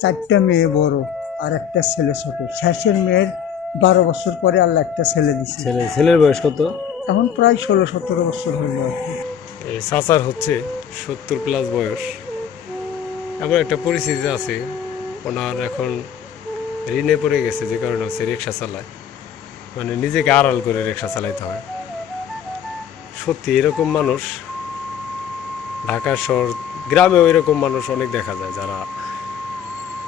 চারটা মেয়ে বড় আর একটা ছেলে ছোট। শেষের মেয়ের বারো বছর পরে আল্লাহ একটা ছেলে দিচ্ছে ছেলে ছেলের বয়স কত? এখন প্রায় ষোলো সতেরো বছর হলো আর কি। এই চাচার হচ্ছে সত্তর প্লাস বয়স। এমন একটা পরিস্থিতি আছে ওনার এখন ঋণে পড়ে গেছে যে কারণে হচ্ছে রিক্সা চালায়। মানে নিজেকে আড়াল করে রিক্সা চালাইতে হয়। সত্যি এরকম মানুষ ঢাকা শহর গ্রামেও এরকম মানুষ অনেক দেখা যায় যারা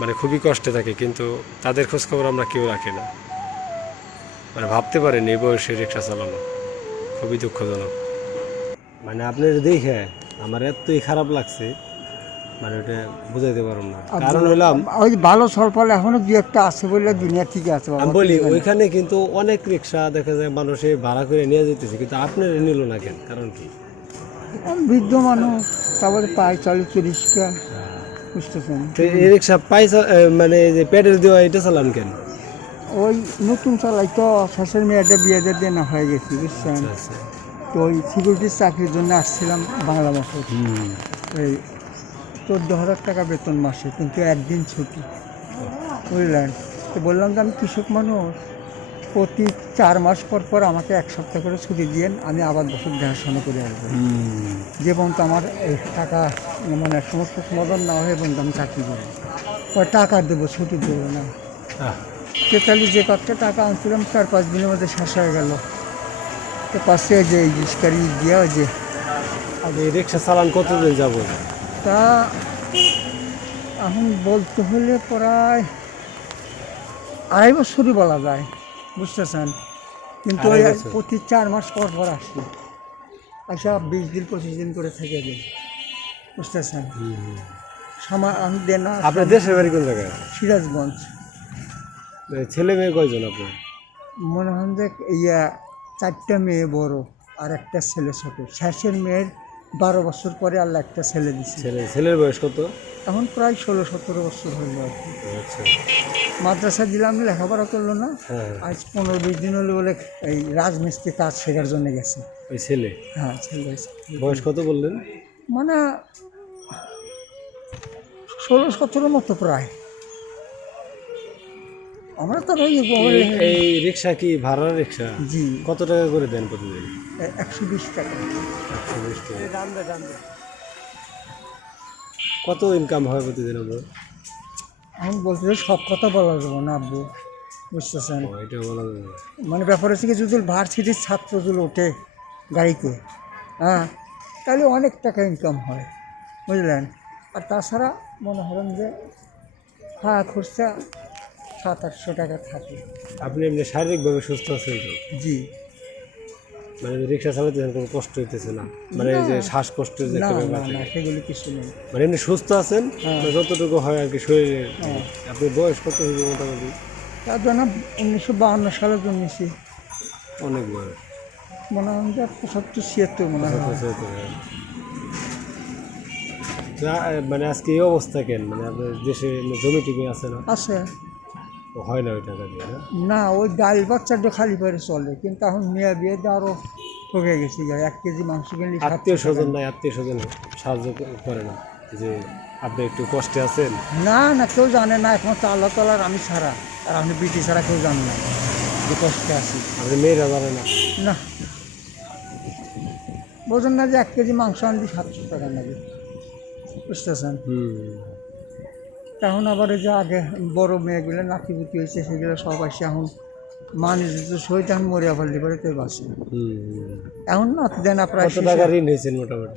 মানে খুবই কষ্টে থাকে কিন্তু তাদের খোঁজখবর আমরা কেউ রাখি না। মানে ভাবতে পারেন এই বয়সে রিক্সা চালানো খুবই দুঃখজনক। মানে আপনার দেখে আমার এতই খারাপ লাগছে মানে ওটা বুঝাইতে পারলাম না। কারণ হইলাম ওই ভালো সরফল এখনও দু একটা আছে বলে দুনিয়া ঠিক আছে আমি বলি ওইখানে কিন্তু অনেক রিক্সা দেখা যায় মানুষে ভাড়া করে নিয়ে যেতেছে কিন্তু আপনার নিল না কেন? কারণ কি? বৃদ্ধ মানুষ তারপরে পায়ে চলে চল্লিশটা বুঝতেছেন। এই রিক্সা পাইসা মানে যে প্যাডেল দেওয়া এটা চালান কেন? ওই নতুন চালাই তো শেষের মেয়েটা বিয়ে দিয়ে দেনা হয়ে গেছি বুঝছেন? আচ্ছা তো ওই সিকিউরিটির চাকরির জন্য আসছিলাম বাংলা মাসে। এই চোদ্দ হাজার টাকা বেতন মাসে কিন্তু একদিন ছুটি। বুঝলেন? তো বললাম যে আমি কৃষক মানুষ। প্রতি চার মাস পর পর আমাকে এক সপ্তাহ করে ছুটি দিয়েন আমি আবার বছর দেখাশোনা করে আসব। যে পর্যন্ত আমার এই টাকা মানে সমস্ত সমাধান না হয়ে পর্যন্ত আমি চাকরি করি। ওই টাকা দেবো ছুটি দেবো না। তেতাল্লিশ যে কতটা টাকা আনছিলাম চার পাঁচ দিনের মধ্যে শেষ হয়ে গেল। তো পাশে যে এই রিস্কারি দিয়ে যে এই রিক্সা চালান কতদিন যাব? তা এখন বলতে হলে প্রায় আড়াই বছরই বলা যায়। বুঝতেছেন? কিন্তু প্রতি চার মাস পর পর আসি আচ্ছা বিশ দিন পঁচিশ দিন করে থেকে দিন বুঝতেছেন? আমি দেন আপনার দেশের বাড়ি কোন জায়গায়? সিরাজগঞ্জ। ছেলে মেয়ে কয়জন আপনার? মনে হয় যে ইয়া চারটা মেয়ে বড় আর একটা ছেলে ছোট। শেষের মেয়ের বারো বছর পরে আল্লাহ একটা ছেলে দিচ্ছে ছেলে ছেলের বয়স কত? এখন প্রায় ষোলো সতেরো বছর হলো আর কি। আচ্ছা। মাদ্রাসা দিলাম লেখাপড়া করল না। হ্যাঁ। আজ পনেরো বিশ দিন হলো বলে এই রাজমিস্ত্রি কাজ শেখার জন্য গেছে। ওই ছেলে? হ্যাঁ ছেলে। বয়স কত বললেন? মানে ষোলো সতেরো মতো প্রায়। আমরা তো ওই এই- এই রিক্সা কি ভাড়ার রিক্সা? জি। কত টাকা করে দেন প্রতিদিন? এ- একশো বিশ টাকা। কত ইনকাম হয় প্রতিদিন আপনার? আমি বলতে চাই সব কথা বলা যাব না আব্বু। বুঝতেছেন? ও, এটা বলা যাবে মানে ব্যাপার হচ্ছে কি যদি ভার্সিটির ছাত্র যদি ওঠে গাড়িতে হ্যাঁ তাহলে অনেক টাকা ইনকাম হয়। বুঝলেন? আর তাছাড়া মনে হলেন যে হ্যাঁ খরচা সাত আটশো টাকা থাকে। আপনি এমনি শারীরিকভাবে সুস্থ আছেন তো? জি। মানে রিক্সা চালাতে কোনো কষ্ট হইতেছে না। মানে যে শ্বাসকষ্টের যে একটা ব্যাপার সেগুলি কিছু নেই। মানে এমনি সুস্থ আছেন? হ্যাঁ। মানে যতটুকু হয় আর কি শরীরে। হ্যাঁ। আপনি বয়স কত হইবে মোটামুটি? তার জন্য উনিশশো বাহান্ন সালে জন্মেছি অনেক বয়স। মনে হয় যে পঁচাত্তর ছিয়াত্তর মনে হয়। হয়। মানে আজকে এই অবস্থা কেন? মানে আপনার দেশে জমি টমি আছে না? আছে। হয় না ওই টাকা দিয়ে না? না ওই ডাল বাচ্চাটা খালি করে চলে কিন্তু এখন মেয়ে বিয়ে দিয়ে আরও ঠকে গেছি। এক কেজি মাংস কিনলে সাত আত্মীয় স্বজন নাই আত্মীয় স্বজন সাহায্য করে না। যে আপনি একটু কষ্টে আছেন? না না কেউ জানে না একমাত্র আল্লাহ তালার আমি ছাড়া। আর আমি বিটি ছাড়া কেউ জানে না যে কষ্টে আছি। আপনি মেয়েরা জানে না? না। বোঝেন না যে এক কেজি মাংস আনবি সাতশো টাকা নেবে বুঝতেছেন? হুম। এখন আবার এই যে আগে বড় মেয়েগুলো নাতিপুতি হয়েছে সেগুলো সব আসে। এখন মানে যে সই তখন মরিয়া ফেলতে পারে তো বাসে এখন না দেনা প্রায় টাকা ঋণ হয়েছেন মোটামুটি?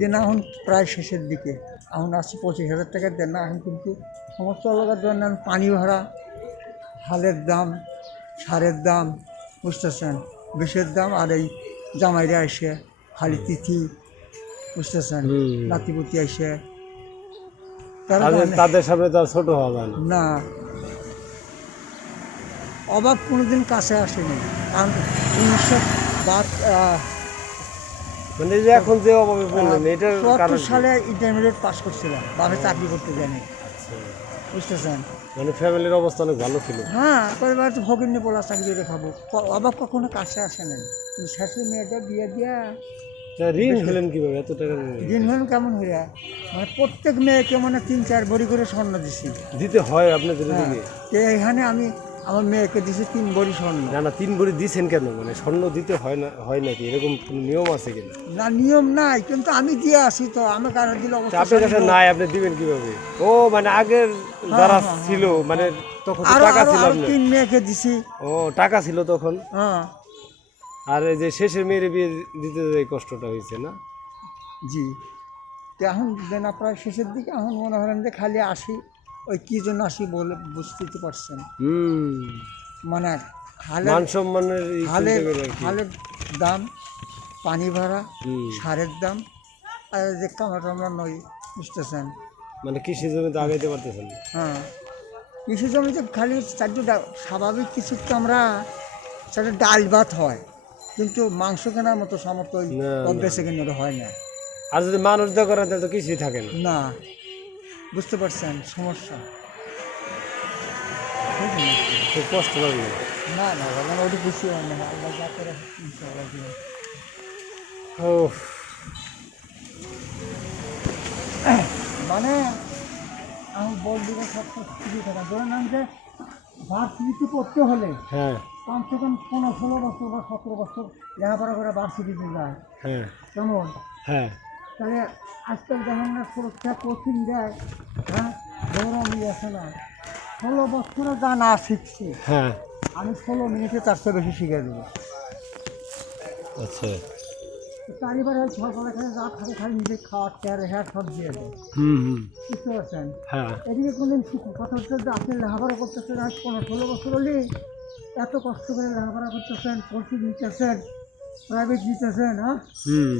দেনা এখন প্রায় শেষের দিকে। এখন আসছে পঁচিশ হাজার টাকার দেনা এখন কিন্তু সমস্ত আলাদা জন্য পানি ভাড়া হালের দাম সারের দাম বুঝতেছেন? বিষের দাম আর এই জামাইরা আসে খালি তিথি বুঝতেছেন। নাতিপুতি তারা তাদের তাদের সামনে তো ছোট হওয়া যায় না। না। অভাব কোনোদিন কাছে আসেনি। উনিশশো মানে যে এখন যে অভাবে বললেন এটার চুয়াত্তর সালে ইন্টারমিডিয়েট পাস করছিলাম। বাপে চাকরি করতে জানি। বুঝতেছেন? মানে ফ্যামিলির অবস্থা অনেক ভালো ছিল। হ্যাঁ পরিবার তো ভগিনী পোলা চাকরি করে খাব। ক- অভাব কখনো কাছে আসে নাই। কিন্তু শেষে মেয়েটা বিয়ে দিয়া ঋণ হলেন কীভাবে? এত টাকা ঋণ? হলেন কেমন হইয়া? মানে প্রত্যেক মেয়েকে মানে তিন চার বড়ি করে স্বর্ণ দিছি। দিতে হয় আপনাদের হ্যাঁ। এখানে আমি আমার মেয়েকে দিছি তিন বড়ি স্বর্ণ। না না তিন ভরি দিছেন কেন? মানে স্বর্ণ দিতে হয় না হয় নাকি? এরকম কোনো নিয়ম আছে কিনা? না নিয়ম নাই কিন্তু আমি দিয়ে আসি তো আমি কারও দিলে আপনার কাছে নাই আপনি দিবেন কীভাবে? ও মানে আগের যারা হ্যাঁ, ছিল মানে তখন টাকা ছিল তিন মেয়েকে দিছি। ও টাকা ছিল তখন? হ্যাঁ। আর এই যে শেষের মেয়ের বিয়ে দিতে যে কষ্টটা হয়েছে না? জি। তো এখন দেনা প্রায় শেষের দিকে এখন মনে করেন যে খালি আসি ওই কী জন্য আসি বলে বুঝতে পারছেন। হুম। মানে মান সম্মানের হালের। হালের দাম পানি ভাড়া সারের দাম আর যে কামড় টামড়া নই বুঝতেছেন? মানে কৃষি জমিতে আগাইতে পারতেছেন। হ্যাঁ। কৃষি জমিতে খালি চারটে স্বাভাবিক কিছু তো আমরা চারটে ডাল ভাত হয়। কিন্তু মাংস কেনার মতো সামর্থ্য ওই না, না। হয় না। আর যদি মানুষ দা করেন তাহলে তো কিছুই থাকে না। না। বুঝতে পারছেন সমস্যা। খুব কষ্ট লাগবে না না বাবা ওটা বেশি হয় না। আল্লাহ যা করে ও মানে আমি বলব যে সব কিছু টাকা ধরে নাম যে ভার্সিটি পড়তে হলে হ্যাঁ। কমসে কম পনেরো ষোলো বছর বা সতেরো বছর লেখাপড়া করে ভার্সিটিতে যায়। হ্যাঁ। কেমন? হ্যাঁ। তাহলে আজকাল যেমন না পরীক্ষা কোচিং দেয় হ্যাঁ গৌরব আছে না। ষোলো বছরে যা না শিখছি হ্যাঁ। আমি ষোলো মিনিটে তার চেয়ে বেশি শিখে দেবো। আচ্ছা। তার ওই সরকার এখানে যা থাকে খালি নিজে খাওয়ার চেয়ার হ্যাঁ সব দিয়ে দেয় বুঝতে পারছেন? হ্যাঁ। এদিকে কোনো শিখু কথা হচ্ছে যে আপনি লেখাপড়া করতেছেন আজ পনেরো ষোলো বছর হলে এত কষ্ট করে লেখাপড়া করতেছেন কোচিং নিতেছেন প্রাইভেট নিতেছেন হ্যাঁ? হুম।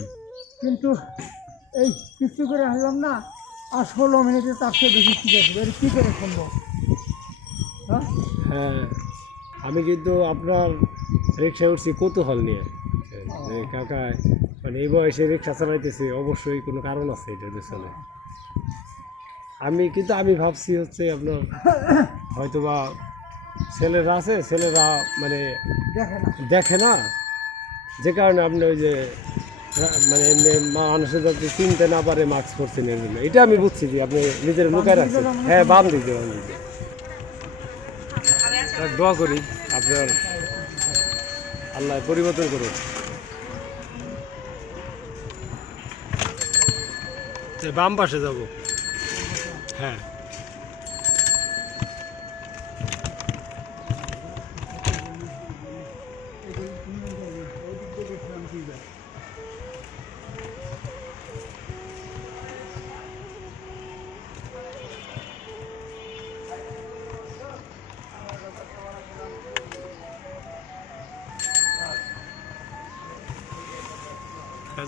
কিন্তু এই কিছু করে আসলাম না আর ষোলো মিনিটে তার চেয়ে বেশি ঠিক দেবে এটা কী করে সম্ভব? হ্যাঁ? হ্যাঁ। আমি কিন্তু আপনার রিক্সায় উঠছি কৌতূহল নিয়ে। যে কাকা মানে এই বয়সে রিক্সা চালাইতেছে অবশ্যই কোনো কারণ আছে এটার পেছনে। আমি কিন্তু আমি ভাবছি হচ্ছে আপনার হয়তো বা ছেলেরা আছে ছেলেরা মানে দেখে না। যে কারণে আপনি ওই যে মানে এমনি মানুষের যাতে চিনতে না পারে মাস্ক পরছেন এর জন্য। এটা আমি বুঝছি যে আপনি নিজের লুকায় রাখছেন। হ্যাঁ বাম দিকে দোয়া করি আপনার আল্লাহ পরিবর্তন করুন তো বাম পাশে যাব। হ্যাঁ।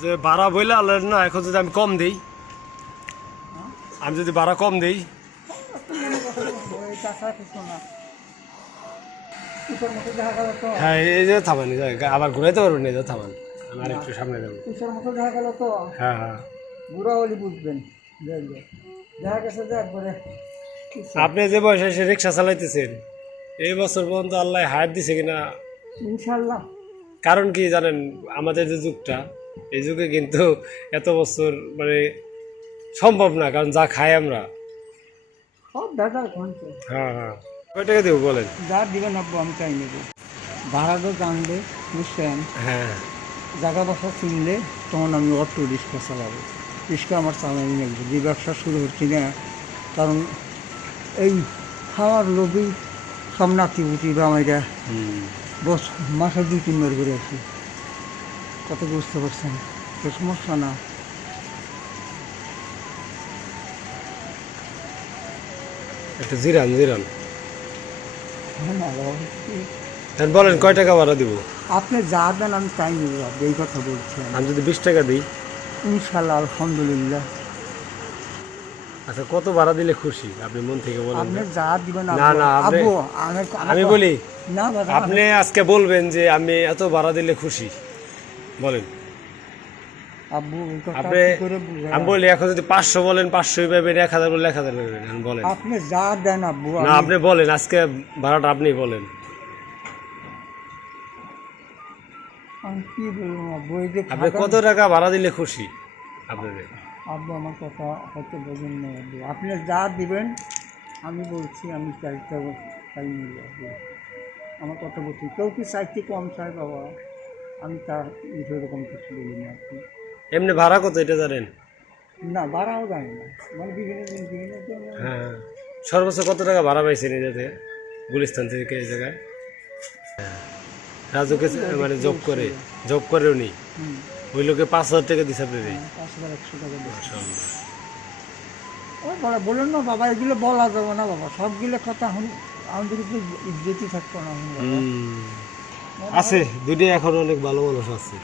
আচ্ছা ভাড়া বইলে আল্লাহ না এখন যদি আমি কম দিই আমি যদি ভাড়া কম দিই। হ্যাঁ এই যে থামান আবার ঘুরাইতে পারবেন না এই যে থামান। আমি আর একটু সামনে যাব। দেখা গেল তো হ্যাঁ হ্যাঁ। বুড়া হলে বুঝবেন দেখা গেছে যে একবারে আপনি যে বয়সে এসে রিক্সা চালাইতেছেন এই বছর পর্যন্ত আল্লাহ হায়াত দিছে কিনা? ইনশাল্লাহ কারণ কি জানেন আমাদের যে যুগটা এই যুগে কিন্তু এত বছর মানে সম্ভব না কারণ যা খাই আমরা। সব ঘন্টে হ্যাঁ হ্যাঁ। কয় টাকা দেবো বলেন? যা দিবেন আব্বু আমি চাই নেব। ভাড়া তো জানলে বুঝছেন? হ্যাঁ। জায়গা বাসা চিনলে তখন আমি অটো রিক্সা চালাবো। রিক্সা আমার চালানি লাগবে যে ব্যবসা শুরু হচ্ছি না কারণ এই খাওয়ার লোভেই সব নাতি বুটি বা আমরা মাসে দুই তিনবার করে আসি। কত বুঝতে পারছেন। তো সমস্যা না। একটু জিরান জিরান। হ্যাঁ বলেন কয় টাকা ভাড়া দিব? আপনি যা দেন আমি নেব এই কথা বলছেন। আমি যদি বিশ টাকা দিই? ইনশাল্লাহ আলহামদুলিল্লাহ। আচ্ছা কত ভাড়া দিলে খুশি? আপনি মন থেকে বলেন। আপনি যা দিবেন না, না, আমি আমি বলি না আপনি আজকে বলবেন যে আমি এত ভাড়া দিলে খুশি। বলেন। আপনি? আমি বলি এখন যদি পাঁচশো বলেন পাঁচশো পাবেন এক হাজার বলে এক হাজার পাবেন বলেন। আপনি যা দেন আব্বু না আপনি বলেন আজকে ভাড়াটা আপনি বলেন। আপনি কত টাকা ভাড়া দিলে খুশি আপনাদের? আব্বু আমার কথা হয়তো বোঝেন না আব্বু। আপনি যা দিবেন আমি বলছি আমি চাইতে তাই নিয়ে আমার কথা বলছি। কেউ কি চাইতে কম চাই বাবা? আমি তার এরকম কিছু বলি না আপনি এমনি ভাড়া কত এটা জানেন? না ভাড়াও জানি না। মানে বিভিন্ন দিন বিভিন্ন জন্য। হ্যাঁ। সর্বোচ্চ কত টাকা ভাড়া পাইছেন এই জায়গায়? গুলিস্তান থেকে এই জায়গায়? হ্যাঁ। রাজুকে মানে জব করে জব করে উনি? ওই লোকে পাঁচ হাজার টাকা দিছে আপনাদের পাঁচ হাজার একশো টাকা দিচ্ছি মাশাআল্লাহ। বলে বললেন না বাবা এগুলো বলা যাবে না বাবা। সবগুলো কথা আমাদের কিন্তু ইজ্জতই থাকতো না। আছে দুইটাই এখন অনেক ভালো মানুষ আছে।